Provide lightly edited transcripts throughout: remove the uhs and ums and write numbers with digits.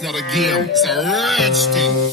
It's not a game, it's a rich thing.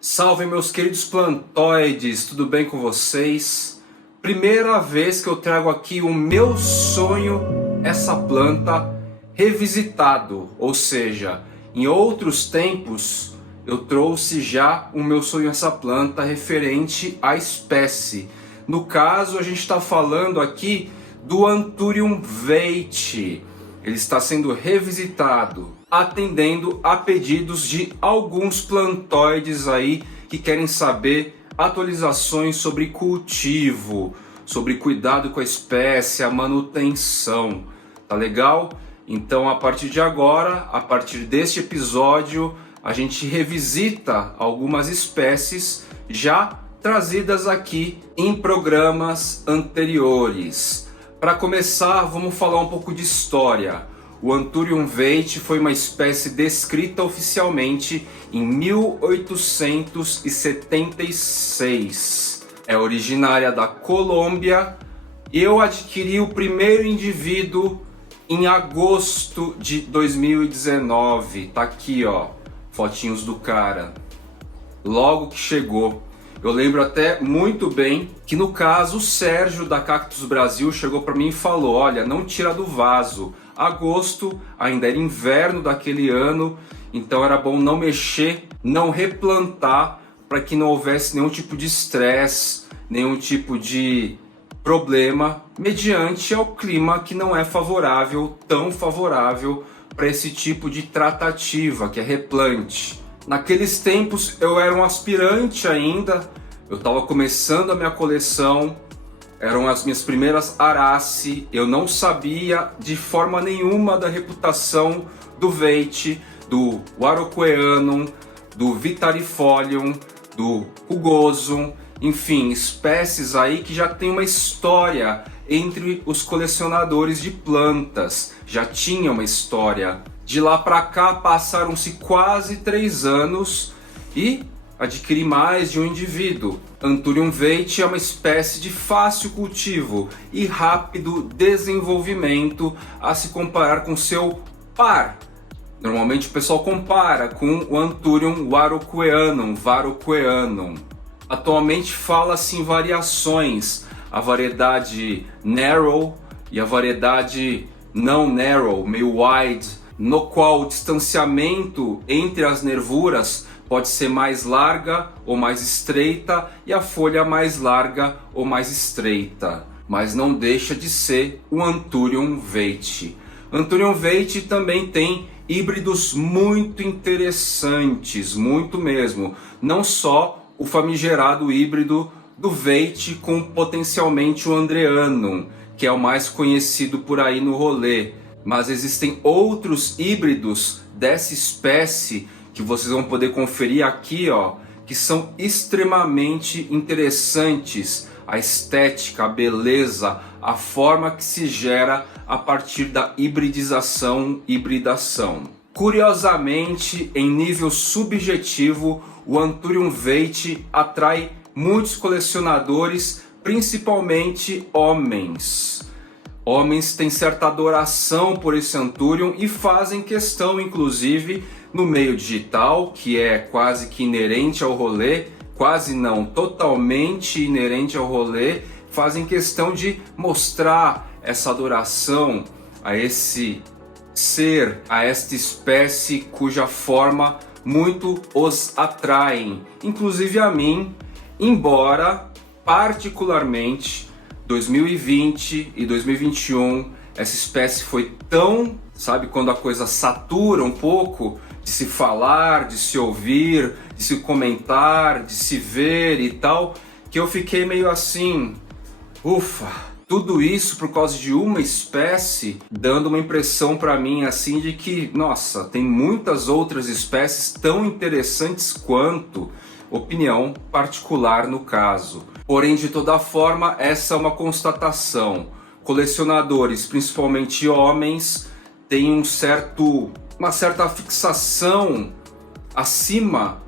Salve meus queridos plantoides, tudo bem com vocês? Primeira vez que eu trago aqui o meu sonho, essa planta revisitado, ou seja, em outros tempos eu trouxe já o meu sonho, essa planta referente à espécie. No caso a gente está falando aqui do Anthurium veitchi, ele está sendo revisitado, atendendo a pedidos de alguns plantoides aí que querem saber atualizações sobre cultivo, sobre cuidado com a espécie, a manutenção. Tá legal? Então a partir de agora, a partir deste episódio, a gente revisita algumas espécies já trazidas aqui em programas anteriores. Para começar, vamos falar um pouco de história. O Anthurium veitchi foi uma espécie descrita oficialmente em 1876. É originária da Colômbia e eu adquiri o primeiro indivíduo em agosto de 2019. Tá aqui, ó, fotinhos do cara. Logo que chegou. Eu lembro até muito bem que no caso o Sérgio da Cactus Brasil chegou para mim e falou: olha, não tira do vaso. Agosto ainda era inverno daquele ano, então era bom não mexer, não replantar, para que não houvesse nenhum tipo de estresse, nenhum tipo de problema, mediante ao clima que não é favorável, tão favorável para esse tipo de tratativa, que é replante. Naqueles tempos eu era um aspirante ainda, eu estava começando a minha coleção, eram as minhas primeiras Arace, eu não sabia de forma nenhuma da reputação do veitchi, do Warocqueanum, do Vitarifolium, do Rugosum, enfim, espécies aí que já tem uma história entre os colecionadores de plantas, já tinha uma história. De lá para cá passaram-se quase 3 anos e adquiri mais de um indivíduo. Anthurium veitchi é uma espécie de fácil cultivo e rápido desenvolvimento a se comparar com seu par. Normalmente o pessoal compara com o Anthurium Warocqueanum. Atualmente fala-se em variações, a variedade narrow e a variedade não narrow, meio wide, no qual o distanciamento entre as nervuras pode ser mais larga ou mais estreita e a folha mais larga ou mais estreita, mas não deixa de ser o Anthurium veitchi. Anthurium veitchi também tem híbridos muito interessantes, muito mesmo, não só o famigerado híbrido do veitchi com potencialmente o Andreanum, que é o mais conhecido por aí no rolê, mas existem outros híbridos dessa espécie que vocês vão poder conferir aqui, ó, que são extremamente interessantes. A estética, a beleza, a forma que se gera a partir da hibridação. Curiosamente, em nível subjetivo, o Anthurium veitchi atrai muitos colecionadores, principalmente homens. Homens têm certa adoração por esse Anthurium e fazem questão, inclusive, no meio digital, que é quase que inerente ao rolê, quase não, totalmente inerente ao rolê, fazem questão de mostrar essa adoração a esse ser, a esta espécie cuja forma muito os atraem, inclusive a mim, embora particularmente 2020 e 2021 essa espécie foi tão, sabe, quando a coisa satura um pouco de se falar, de se ouvir, de se comentar, de se ver e tal, que eu fiquei meio assim, ufa, tudo isso por causa de uma espécie, dando uma impressão para mim assim de que, nossa, tem muitas outras espécies tão interessantes quanto, opinião particular no caso. Porém, de toda forma, essa é uma constatação. Colecionadores, principalmente homens, têm uma certa fixação acima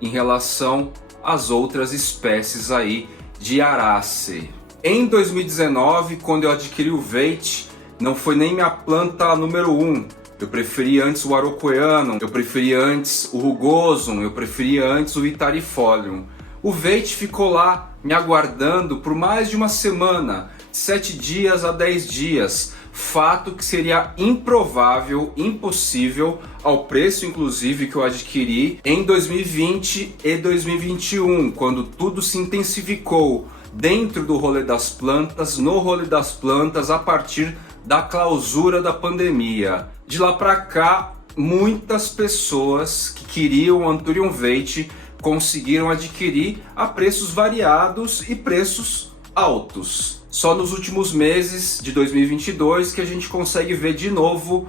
em relação às outras espécies aí de Araceae. Em 2019, quando eu adquiri o Veitch, não foi nem minha planta número 1. Eu preferi antes o Araucoianum, eu preferi antes o Rugosum, eu preferi antes o Vitarifolium. O Veitch ficou lá me aguardando por mais de uma semana, 7 dias a 10 dias, fato que seria improvável, impossível, ao preço inclusive que eu adquiri em 2020 e 2021, quando tudo se intensificou dentro do rolê das plantas, no rolê das plantas, a partir da clausura da pandemia. De lá para cá, muitas pessoas que queriam o Anthurium Veitch conseguiram adquirir a preços variados e preços altos. Só nos últimos meses de 2022 que a gente consegue ver de novo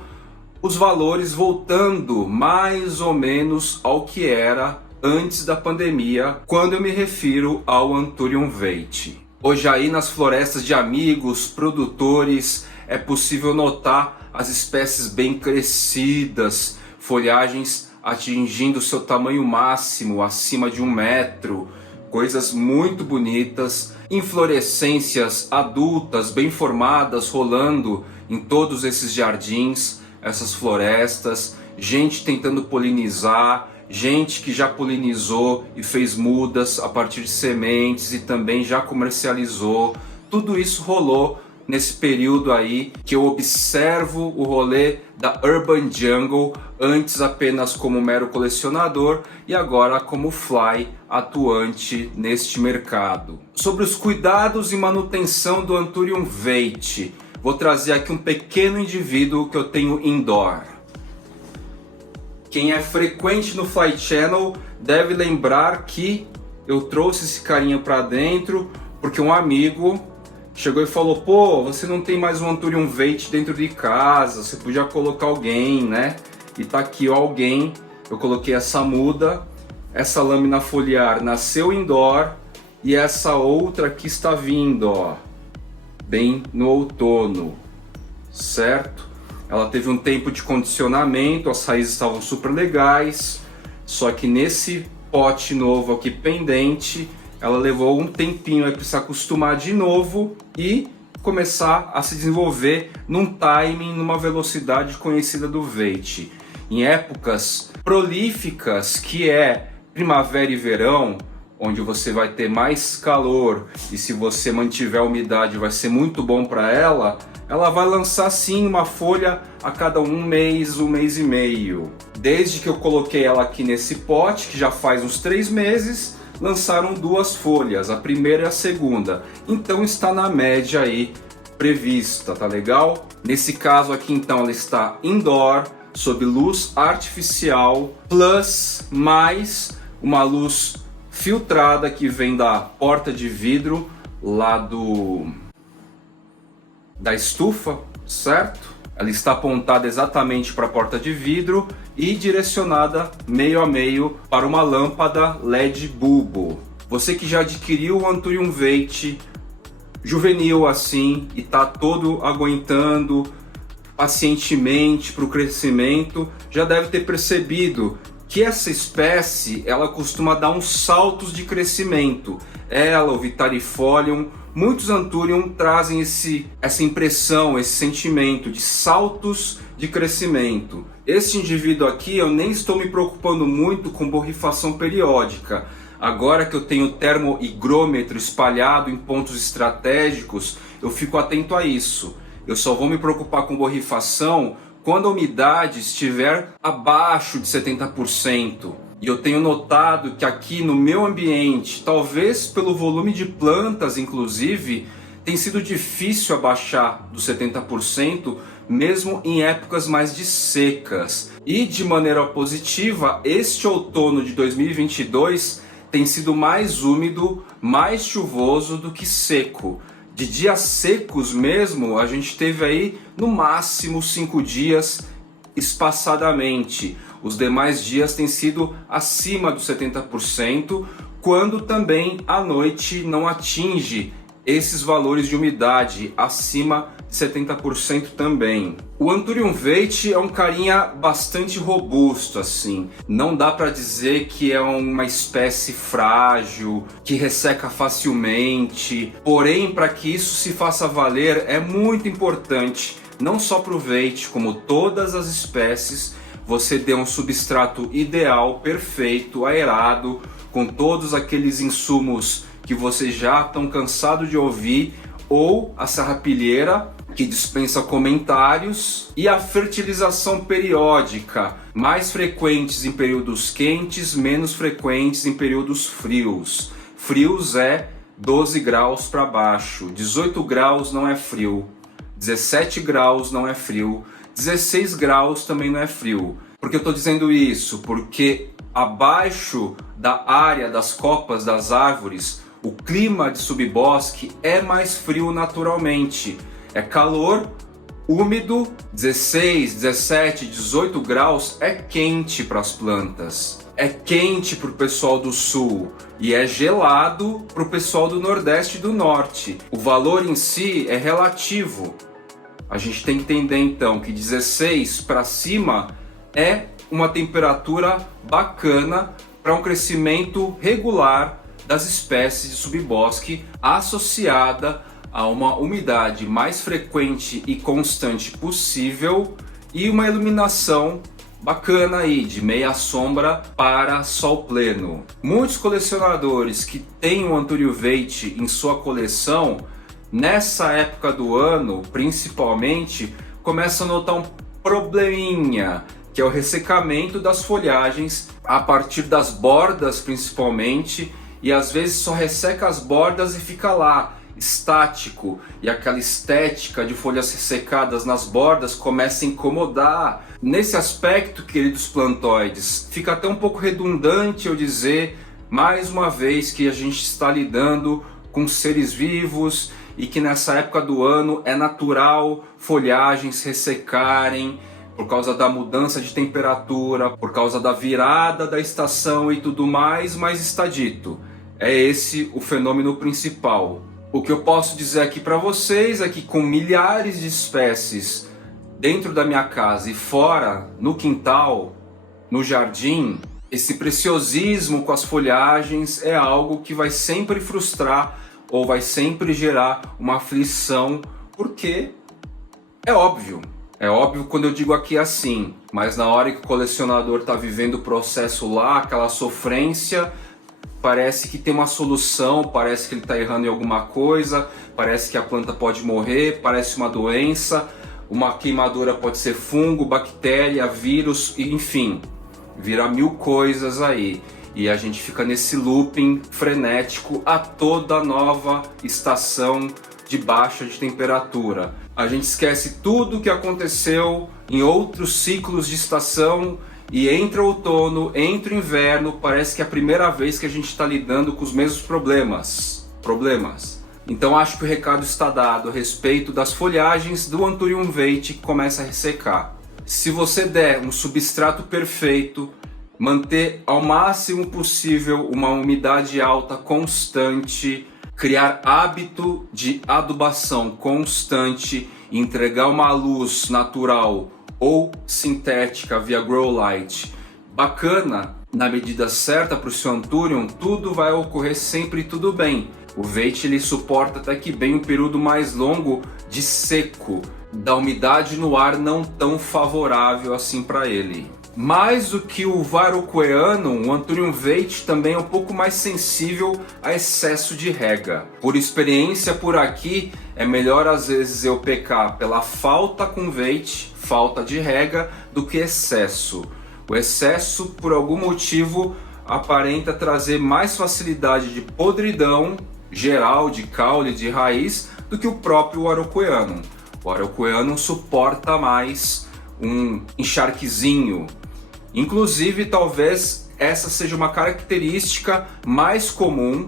os valores voltando mais ou menos ao que era antes da pandemia, quando eu me refiro ao Anthurium Veitch. Hoje aí nas florestas de amigos, produtores, é possível notar as espécies bem crescidas, folhagens atingindo seu tamanho máximo, acima de 1 metro, coisas muito bonitas, inflorescências adultas, bem formadas, rolando em todos esses jardins, essas florestas, gente tentando polinizar, gente que já polinizou e fez mudas a partir de sementes e também já comercializou. Tudo isso rolou nesse período aí que eu observo o rolê da Urban Jungle, antes apenas como mero colecionador e agora como fly atuante neste mercado. Sobre os cuidados e manutenção do Anthurium Veitch, vou trazer aqui um pequeno indivíduo que eu tenho indoor. Quem é frequente no Fly Channel deve lembrar que eu trouxe esse carinha para dentro porque um amigo chegou e falou: pô, você não tem mais um Anthurium Veitch dentro de casa, você podia colocar alguém, né? E tá aqui ó, alguém, eu coloquei essa muda, essa lâmina foliar nasceu indoor e essa outra aqui está vindo, ó, bem no outono, certo? Ela teve um tempo de condicionamento, as raízes estavam super legais, só que nesse pote novo aqui pendente, ela levou um tempinho para se acostumar de novo e começar a se desenvolver num timing, numa velocidade conhecida do Veitch. Em épocas prolíficas, que é primavera e verão, onde você vai ter mais calor e se você mantiver a umidade vai ser muito bom para ela, ela vai lançar sim uma folha a cada um mês e meio. Desde que eu coloquei ela aqui nesse pote, que já faz uns 3 meses, lançaram 2 folhas, a primeira e a segunda. Então está na média aí prevista, tá legal? Nesse caso aqui então ela está indoor, sob luz artificial, plus mais uma luz filtrada que vem da porta de vidro lá da estufa, certo? Ela está apontada exatamente para a porta de vidro e direcionada meio a meio para uma lâmpada LED bulbo. Você que já adquiriu o Anthurium Veitch juvenil assim e está todo aguentando pacientemente para o crescimento, já deve ter percebido que essa espécie ela costuma dar uns saltos de crescimento. Ela, o Vitarifolium, muitos Anthurium trazem essa impressão, esse sentimento de saltos de crescimento. Este indivíduo aqui eu nem estou me preocupando muito com borrifação periódica. Agora que eu tenho termohigrômetro espalhado em pontos estratégicos, eu fico atento a isso. Eu só vou me preocupar com borrifação quando a umidade estiver abaixo de 70%. E eu tenho notado que aqui no meu ambiente, talvez pelo volume de plantas inclusive, tem sido difícil abaixar dos 70%, mesmo em épocas mais de secas. E de maneira positiva, este outono de 2022 tem sido mais úmido, mais chuvoso do que seco. De dias secos mesmo, a gente teve aí no máximo 5 dias espaçadamente. Os demais dias têm sido acima dos 70%, quando também a noite não atinge esses valores de umidade acima de 70% também. O Anthurium veitch é um carinha bastante robusto, assim. Não dá para dizer que é uma espécie frágil, que resseca facilmente. Porém, para que isso se faça valer, é muito importante, não só para o veitch, como todas as espécies, você dê um substrato ideal, perfeito, aerado, com todos aqueles insumos que vocês já estão cansados de ouvir, ou a serrapilheira, que dispensa comentários, e a fertilização periódica, mais frequentes em períodos quentes, menos frequentes em períodos frios. Frios é 12 graus para baixo, 18 graus não é frio, 17 graus não é frio, 16 graus também não é frio. Por que eu estou dizendo isso? Porque abaixo da área das copas das árvores, o clima de subbosque é mais frio naturalmente. É calor, úmido, 16, 17, 18 graus é quente para as plantas. É quente para o pessoal do sul e é gelado para o pessoal do nordeste e do norte. O valor em si é relativo. A gente tem que entender então que 16 para cima é uma temperatura bacana para um crescimento regular das espécies de subbosque, associada a uma umidade mais frequente e constante possível e uma iluminação bacana aí, de meia sombra para sol pleno. Muitos colecionadores que têm o Anthurium veitch em sua coleção, nessa época do ano, principalmente, começam a notar um probleminha, que é o ressecamento das folhagens a partir das bordas, principalmente, e às vezes só resseca as bordas e fica lá, estático, e aquela estética de folhas ressecadas nas bordas começa a incomodar. Nesse aspecto, queridos plantoides, fica até um pouco redundante eu dizer, mais uma vez, que a gente está lidando com seres vivos e que nessa época do ano é natural folhagens ressecarem por causa da mudança de temperatura, por causa da virada da estação e tudo mais, mas está dito. É esse o fenômeno principal. O que eu posso dizer aqui para vocês é que com milhares de espécies dentro da minha casa e fora, no quintal, no jardim, esse preciosismo com as folhagens é algo que vai sempre frustrar ou vai sempre gerar uma aflição, porque é óbvio. É óbvio quando eu digo aqui assim, mas na hora que o colecionador está vivendo o processo lá, aquela sofrência, parece que tem uma solução, parece que ele está errando em alguma coisa, parece que a planta pode morrer, parece uma doença, uma queimadura pode ser fungo, bactéria, vírus, enfim, vira mil coisas aí. E a gente fica nesse looping frenético a toda nova estação de baixa de temperatura. A gente esquece tudo o que aconteceu em outros ciclos de estação e entra o outono, entra o inverno, parece que é a primeira vez que a gente está lidando com os mesmos problemas. Então acho que o recado está dado a respeito das folhagens do Anthurium veitch que começa a ressecar. Se você der um substrato perfeito, manter ao máximo possível uma umidade alta constante, criar hábito de adubação constante, entregar uma luz natural ou sintética via grow light bacana na medida certa para o seu Anthurium, tudo vai ocorrer sempre tudo bem. O veitch ele suporta até que bem um período mais longo de seco, da umidade no ar não tão favorável assim para ele. Mais do que o Varroqueanum, o Anthurium veitch também é um pouco mais sensível a excesso de rega. Por experiência por aqui, é melhor às vezes eu pecar pela falta com veitch, falta de rega, do que excesso. O excesso, por algum motivo, aparenta trazer mais facilidade de podridão geral, de caule, de raiz, do que o próprio Varroqueanum. O Varroqueanum suporta mais um encharquezinho. Inclusive, talvez essa seja uma característica mais comum,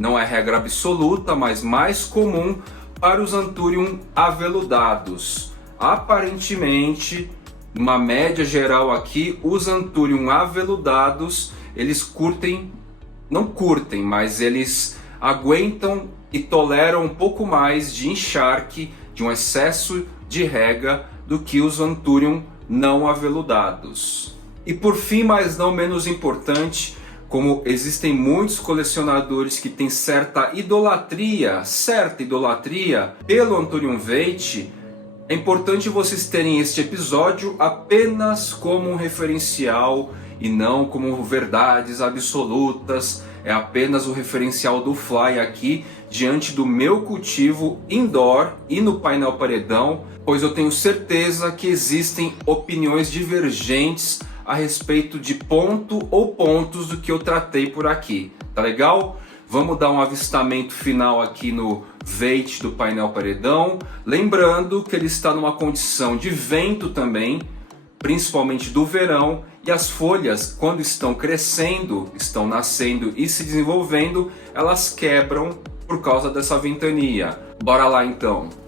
não é regra absoluta, mas mais comum para os Anthurium aveludados. Aparentemente, uma média geral aqui, os Anthurium aveludados, eles não curtem, mas eles aguentam e toleram um pouco mais de encharque, de um excesso de rega do que os Anthurium não aveludados. E por fim, mas não menos importante, como existem muitos colecionadores que têm certa idolatria pelo Anthurium Veit, é importante vocês terem este episódio apenas como um referencial e não como verdades absolutas. É apenas o referencial do Fly aqui diante do meu cultivo indoor e no painel paredão, pois eu tenho certeza que existem opiniões divergentes a respeito de ponto ou pontos do que eu tratei por aqui. Tá legal? Vamos dar um avistamento final aqui no Veit do painel paredão, lembrando que ele está numa condição de vento também, principalmente do verão, e as folhas, quando estão crescendo, estão nascendo e se desenvolvendo, elas quebram por causa dessa ventania. Bora lá então!